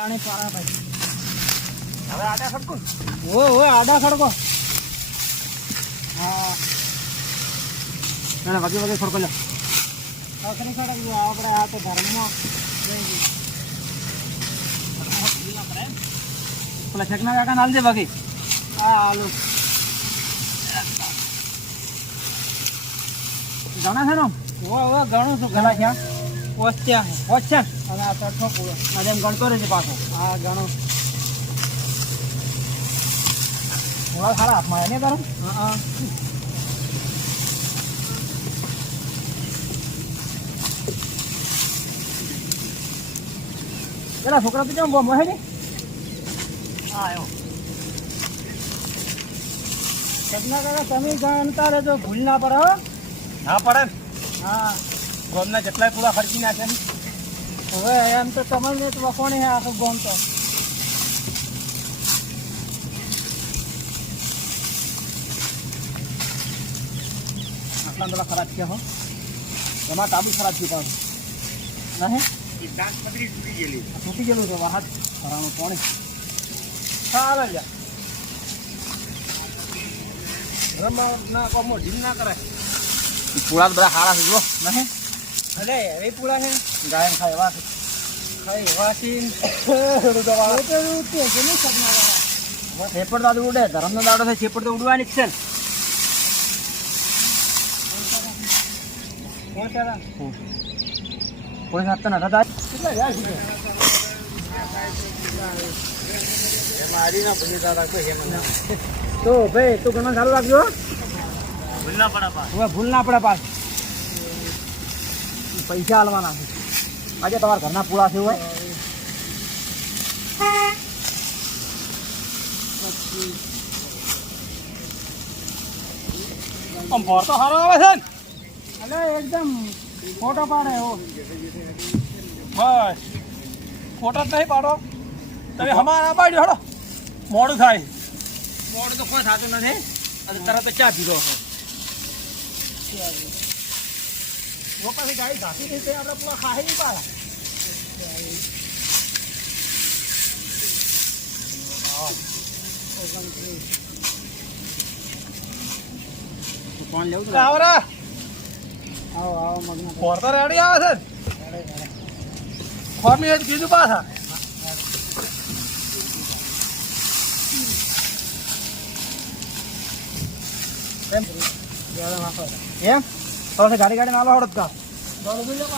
પાણી પારા ભાઈ હવે આટા સબકું ઓ ઓ આડા ખડકો હા ના વગે વગે ખડકો લો અખરી ખડક જો આપણે આ તો ધર્મમાં જઈ ગયું. પેલા શેકના કાકા નાલ દે વગે આ આલુ જાણા છે ને ઓ ઓ ઘણું શું ઘણા છે ઓછ્યા છે અને આ પૂરો. અને એમ ગણતો રહેશે પાછો. હા ગણો. થોડા સારા હાથમાં એને તારું? હા પેલા છોકરા તો કેમ બોમ્બ હે ને? હા આવ્યો સપના કાકા તમે જાણતા રહેજો ભૂલ ના પડે હો. ના પડે. હા. ગોમના જેટલાય પૂરા ખર્ચી નાખે ને. હવે એમ તો તમને જ વખોણી હે આખું ગોમ તો. આટલા બધા ખરાબ છે હો. એમાં ખરાબ થયું પાછું તૂટી હે તૂટી ગયેલું છે વાહત ખરાનું કોણે? ચાલે લ્યા. રમવા ના કોમો ઢીલ ના કરે પૂરા બધા હારા છે જો ના હે? અરે એવી પૂરા છે. ગાયન ખાય એવા છે. ખાઈ વાસીન પેલું તે છે ને સપના કાકા છેપડ દાદુ ઉડે ધરમનો દાડો છે છેપડ તો ઉડવાની જ છે કોઈ સાથે ના હેમ તો ભાઈ તું ઘણો ચાલુ રાખજો ભૂલ ના પડે પાસ ભૂલ ના પડે પાછ. પૈસા હાલવાના છે. આજે તમારા ઘરના પૂરા છે હોય. આમ ભર તો સારો આવે છે ને. અરે એકદમ ફોટો પાડે એવો. બસ. ફોટો જ નહીં પાડો. તમે હમારા પાડ્યો હડો. મોડું થાય. મોડું તો કોઈ થતું નથી. અને તરત ચા પીધો. વો પછી ગાડી ઘાસી નહીં તે આપણે પેલા ખાઈ નહીં પાડે કોણ લેવું આવરા આવો આવો મગના ફોર તો રેડી આવે છે ફોર જ કીધું પાછા એમ એમ તો ગાડી ગાડી ના હડત કા દોડ બોલ્યો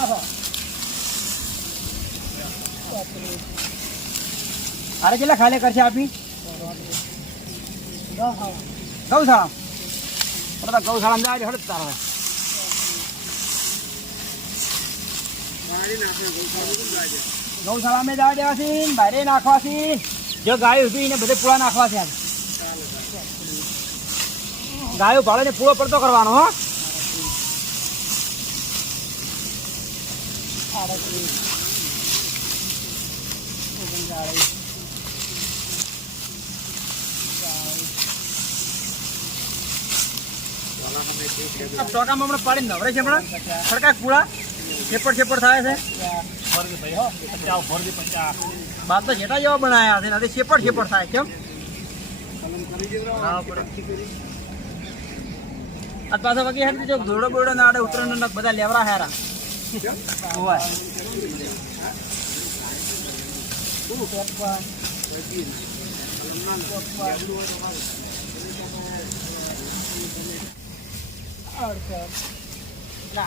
અરે કેટલા ખાલે કરશે આપી ગૌશાળા બધા ગૌશાળામાં જાય હડત તારા ગૌશાળામાં જવા દેવાથી ને નાખવા નાખવાથી જો ગાયો ઊભી ને બધે પૂળા નાખવા છે ગાયો ભાડે ને પૂળો પડતો કરવાનો હો આ ટોકામાં હમણાં પાડી નવરે છે હમણાં. ખડકા કુળા. છેપડ છેપડ થાય છે. બાપ તો જેટા જેવા બનાયા છે નથી છેપડ છેપડ થાય કેમ? આ પાછા બાકી હેડ જો દોડો બોડો ના આડે ઉતરણ બધા લેવરા હેરા.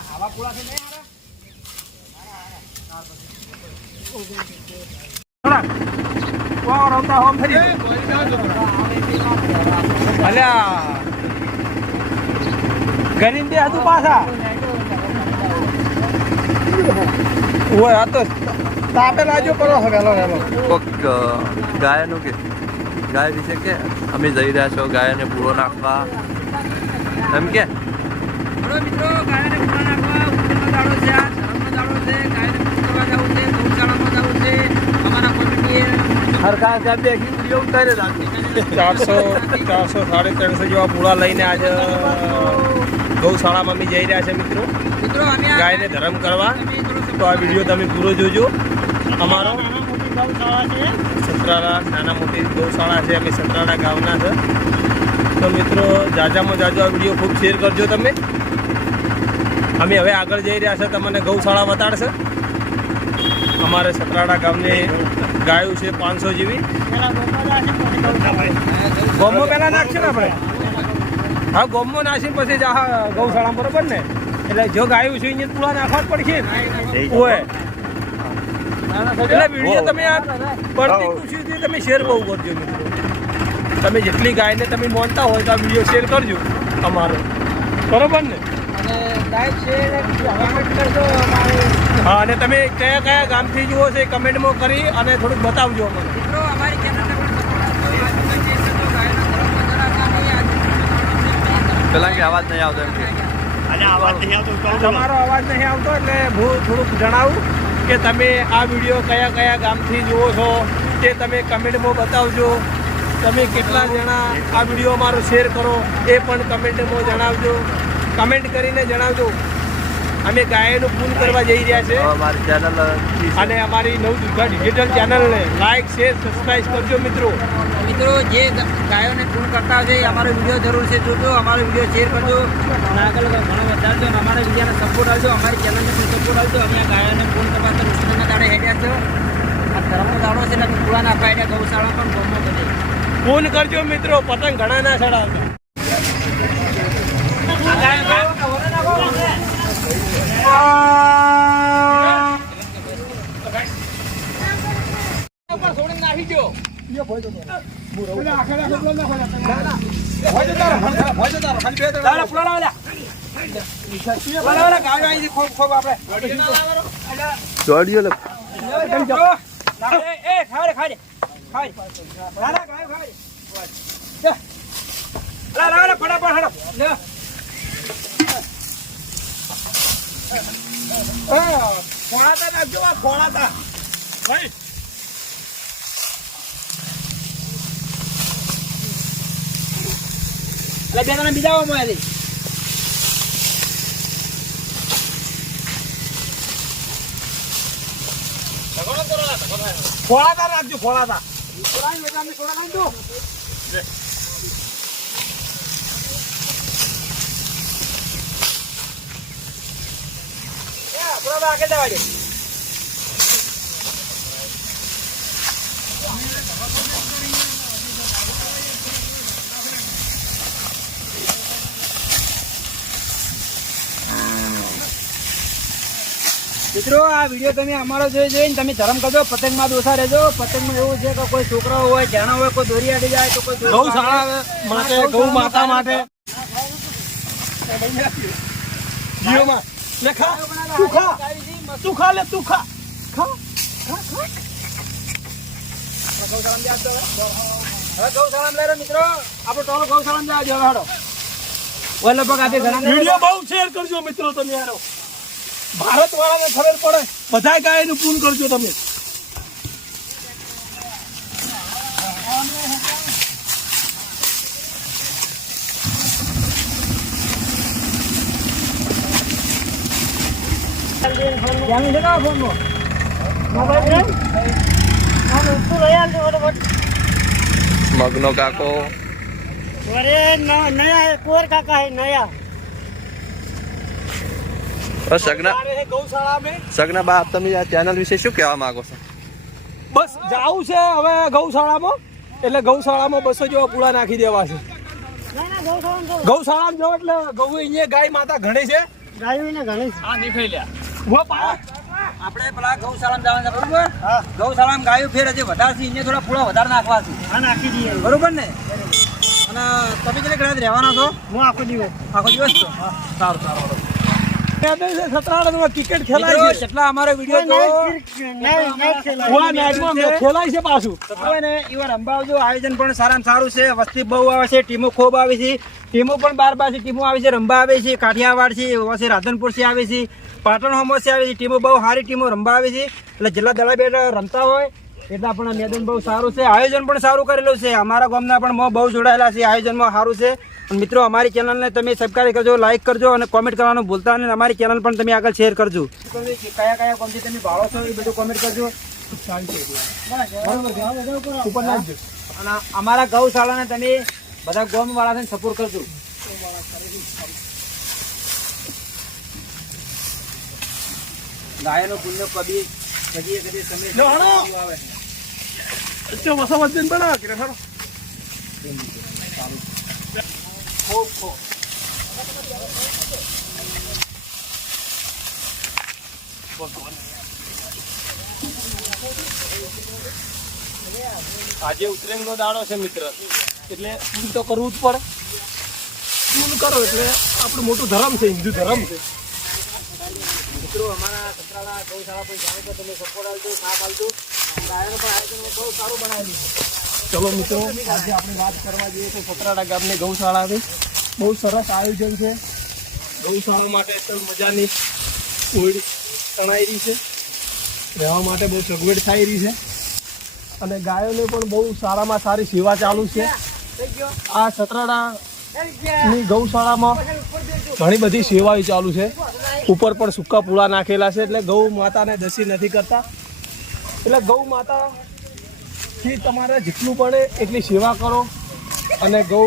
આવા પૂળા છે નહીં રમતા હોમ ફરી અલ્યા ગરીબ હતું પાછા. ઓય આ તો તાપે લાજો કરો વેલો વેલો કોક ગાયનું કે ગાય વિશે કે અમે જઈ રહ્યા છો ગાયને પૂરો નાખવા. એમ કે? મિત્રો ગાયને પૂરો નાખવા ઉત્તરનો દાડો છે આ ધરમનો દાડો છે ગાયને પૂરવા જવું છે ગૌશાળામાં જવું છે અમારા કોમિટીએ સરકાર સાહેબ બે વીડિયો ઉતારે રાખી ચારસો ચારસો સાડી ત્રણસો જેવા પૂળા લઈને આજે ગૌશાળામાં અમે જઈ રહ્યા છે મિત્રો. ગાયને ધરમ કરવા. તો આ વીડિયો તમે પૂરો જોજો. અમારો સંતરાળા નાના મોટી ગૌશાળા છે. અમે સતરાડા ગામના છે. તો મિત્રો જાજામાં જાજો આ વીડિયો ખૂબ શેર કરજો તમે. અમે હવે આગળ જઈ રહ્યા છે. તમને ગૌશાળા બતાડશે. અમારે સતરાડા ગામની ગાયું છે પાંચસો જેવી. ગોમમાં પહેલાં નાખશે ને આપણે? હા ગોમો નાખીને પછી જ આ ગૌશાળા બરોબર ને? એટલે જો ગાયું છે અહીંયા પૂરા નાખવા જ પડશે ને. ઓય. એટલે વીડિયો તમે આ પડતી ખુશીથી તમે શેર બહુ કરજો મિત્રો. તમે જેટલી ગાયને તમે માનતા હોય તો આ વીડિયો શેર કરજો અમારો. બરોબર ને? હા અને તમે કયા કયા ગામથી જુઓ છો એ કમેન્ટમાં કરી અને થોડુંક બતાવજો અમને. પેલા કે અવાજ નહીં આવતો એમ કે. તમારો અવાજ નહીં આવતો એટલે હું થોડુંક જણાવું કે તમે આ વીડિયો કયા કયા ગામથી જુઓ છો તે તમે કમેન્ટમાં બતાવજો. તમે કેટલા જણા આ વીડિયો અમારો શેર કરો એ પણ કમેન્ટમાં જણાવજો. કમેન્ટ કરીને જણાવજો. અમે ગાયનું પૂન કરવા જઈ રહ્યા છે. અને અમારી નવ દુર્ગા ડિજિટલ ચેનલને લાઈક શેર સબસ્ક્રાઈબ કરજો મિત્રો. મિત્રો જે ગાયોને ફૂલ કરતા હોય છે એ અમારો વીડિયો જરૂર છે. જોજો અમારો વીડિયો શેર કરજો. આગળ ઘણો વધારજો અને અમારા વિડીયોને સપોર્ટ આપજો અમારી ચેનલને પણ સપોર્ટ આપજો. અમે આ ગાયોને ફૂલ કરવા તો ઋષિના દાડે હેડ્યા છો. આ ધર્મનો દાડો છે એટલે અમે પૂરા નાખવા ગૌશાળા પણ ગમો બધે. ફોન કરજો મિત્રો પતંગ ઘણા ના ચડાવતા નાખી લે ફોડાતા નાખજો આ ફોડાતા. ભાઈ એટલે બે જણા બીજા માં આવી ફોડાતા નાખજો. ફોડાતા આગળ જવા દે. મિત્રો આ વીડિયો તમે અમારો જોઈ જોઈને તમે ધરમ કરજો પતંગમાં દોષા રહેજો. પતંગમાં એવું છે કે કોઈ છોકરાઓ હોય જાણા હોય કોઈ દોરી આડી જાય તો કોઈ ગૌ ગૌશાળા માટે ગૌ માતા માટે. જીઓમાં લે ખા. તું ખા. તું ખા લે તું ખા. ખા. ખા ખા. હવે ગૌશાળામાં લઈ રહ્યો મિત્રો. આપણો ટોલો ગૌશાળામાં જવા દો હેડો ઓય લગભગ આપે ઘણા વીડિયો બહુ શેર કરજો મિત્રો તમે યારો ભારત વાળાને ખબર પડે. બધા ગાયનું પૂન કરજો તમે. ધ્યાન છે ને નયા મગનો કાકા બસ સગના ગૌશાળા મેં સગના બા તમે આ ચેનલ વિશે શું કહેવા માંગો છો? બસ જાવું છે હવે ગૌશાળામાં. એટલે ગૌશાળામાં બસો જેવા પૂળા નાખી દેવા છે. ગૌશાળામાં જાવ એટલે ગૌ અહીંયા ગાય માતા ઘણી છે. ઊભા પા આપણે પેલા ગૌશાળામાં જવાના છે, બરોબર? ગૌશાળામાં ગાયો ફેર હજી વધારે છે એને થોડા પૂળા વધારે નાખવા છે. બરોબર ને? અને તમે કેટલે ઘણા રહેવાના છો? આખો દિવસ. છો? સારું સારું. સતરાડામાં ક્રિકેટ ખેલાય છે. જેટલા અમારો વીડિયો ખેલાય. છે પાછું. આયોજન પણ સારામાં સારું છે. વસ્તી બહુ આવે છે ટીમો ખૂબ આવે છે. ટીમો પણ બાર બાર ટીમો આવે છે રમવા આવે છે કાઠિયાવાડ છે વસે રાધનપુરથી આવે છે પાટણ હોમોથી આવે છે ટીમો બહુ સારી ટીમો રમવા આવે છે. એટલે જેટલા દડા બેટા રમતા હોય એટલા પણ મેદાન બહુ સારું છે. આયોજન પણ સારું કરેલું છે. અમારા ગામના પણ બહુ જોડાયેલા છે. આયોજનમાં સારું છે. મિત્રો, અમારી ચેનલને તમે સબસ્ક્રાઈબ કરજો લાઇક કરજો અને કોમેન્ટ કરવાનું ભૂલતા નહીં. અમારી ચેનલ પણ તમે આગળ શેર કરજો. કયા કયા કોમથી તમે ભાળો છો એ બધું કોમેન્ટ કરજો. અને અમારા ગૌશાળાને તમે બધા ગોમ સપોર્ટ કરજો. ગાયનો પુણ્ય કદી કદી કદી તમે આવે વસાવત દિન બનાવ કે ખરો આજે ઉત્તરાયણનો દાડો છે મિત્ર. એટલે ફૂલ તો કરવું જ પડે. ફૂલ કરો એટલે આપણું મોટું ધર્મ છે હિન્દુ ધર્મ છે. મિત્રો અમારા સંતરાળા ગૌશાળા પણ જાણો તો તમે સપોર્ટ આવજો સાથ આવજો. ચલો મિત્રો, આજે આપણે વાત કરવા જઈએ તો સતરાડા ગામની ગૌશાળાની. બહુ સરસ આયોજન છે. ગૌશાળા માટે એકદમ મજાની ઓઈડ તણાઈ રહી છે. રહેવા માટે બહુ સગવડ થઈ રહી છે. અને ગાયોને પણ બહુ સારામાં સારી સેવા ચાલુ છે. આ સતરાડાની ગૌશાળામાં ઘણી બધી સેવાઓ ચાલુ છે. ઉપર પણ સૂકા પૂળા નાખેલા છે એટલે ગૌ માતાને દસી નથી કરતા. એટલે ગૌ માતા થી તમારે જેટલું પડે એટલી સેવા કરો અને ગૌ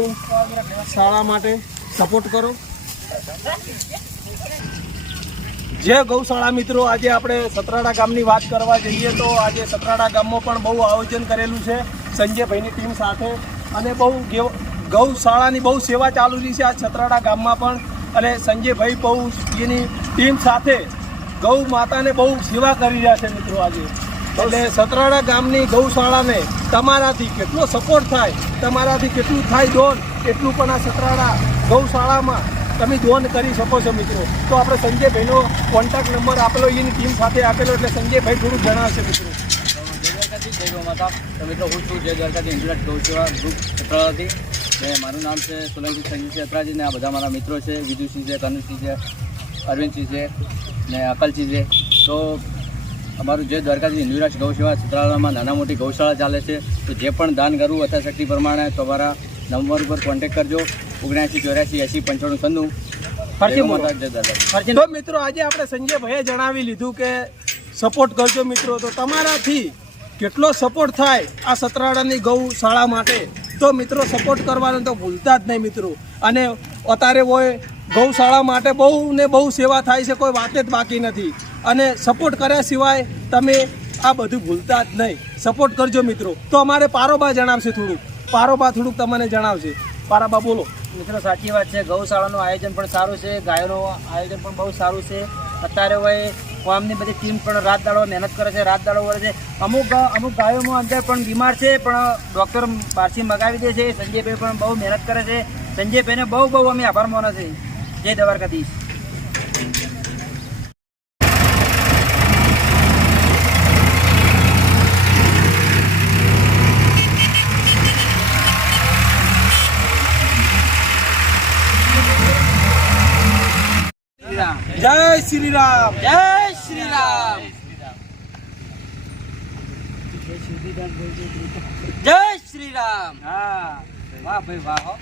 શાળા માટે સપોર્ટ કરો. જે ગૌશાળા મિત્રો, આજે આપણે સતરાડા ગામની વાત કરવા જઈએ તો આજે સતરાડા ગામમાં પણ બહુ આયોજન કરેલું છે સંજયભાઈની ટીમ સાથે. અને બહુ ગૌશાળાની બહુ સેવા ચાલુલી છે આ સતરાડા ગામમાં પણ. અને સંજયભાઈ બહુ એની ટીમ સાથે ગૌ માતાને બહુ સેવા કરી રહ્યા છે મિત્રો આજે. એટલે સતરાડા ગામની ગૌશાળાને તમારાથી કેટલો સપોર્ટ થાય, તમારાથી કેટલું થાય દોન, એટલું પણ આ સતરાડા ગૌશાળામાં તમે દોન કરી શકો છો મિત્રો. તો આપણે સંજયભાઈનો કોન્ટેક્ટ નંબર આપેલો, એની ટીમ સાથે આપેલો, એટલે સંજયભાઈ થોડું જણાવશે મિત્રો. જય મિત્રો, હું છું જય દ્વારકાથી ઇન્દુરાજ ગૌસેવા ગ્રુપ સતરાળાથી. ને મારું નામ છે સોલંકી સંજીવ અત્રાજી, ને આ બધા મારા મિત્રો છે વિદુસિંહ છે તનુસિંહ છે, અરવિંદસિંહ છે, ને અકલસિંહ છે. તો અમારું જે દ્વારકાથી હિન્દુરાજ ગૌસેવા સત્રાવામાં નાના મોટી ગૌશાળા ચાલે છે. તો જે પણ દાન કરવું યથાશક્તિ પ્રમાણે તો અમારા નંબર ઉપર કોન્ટેક કરજો. ઓગણ્યાસી ચોર્યાસી એંસી પંચાણું દ્વારકા તો મિત્રો આજે આપણે સંજયભાઈએ જણાવી લીધું કે સપોર્ટ કરજો મિત્રો. તો તમારાથી કેટલો સપોર્ટ થાય આ સતરાડાની ગૌશાળા માટે? તો મિત્રો સપોર્ટ કરવાનો તો ભૂલતા જ નહીં મિત્રો. અને અત્યારે હોય ગૌશાળા માટે બહુ ને બહુ સેવા થાય છે, કોઈ વાત જ બાકી નથી. અને સપોર્ટ કર્યા સિવાય તમે આ બધું ભૂલતા જ નહીં. સપોર્ટ કરજો મિત્રો. તો અમારે પારોબા જણાવશે થોડુંક. પારોબા થોડુંક તમને જણાવશે. પારાબા બોલો. મિત્રો, સાચી વાત છે. ગૌશાળાનું આયોજન પણ સારું છે. ગાયોનું આયોજન પણ બહુ સારું છે. અત્યારે હોય ગામની બધી ટીમ પણ રાત દાડો મહેનત કરે છે, રાત દાડો વળે છે. અમુક અમુક ગાયોમાં અંદર પણ બીમાર છે, પણ ડૉક્ટર પારસી મગાવી દે છે. સંજયભાઈ પણ બહુ મહેનત કરે છે. સંજયભાઈને બહુ બહુ અમે આભાર માનો છે જય દ્વારકાધીશ જય શ્રી રામ જય શ્રી રામ જય શ્રી રામ હા વાહ ભાઈ વાહ હો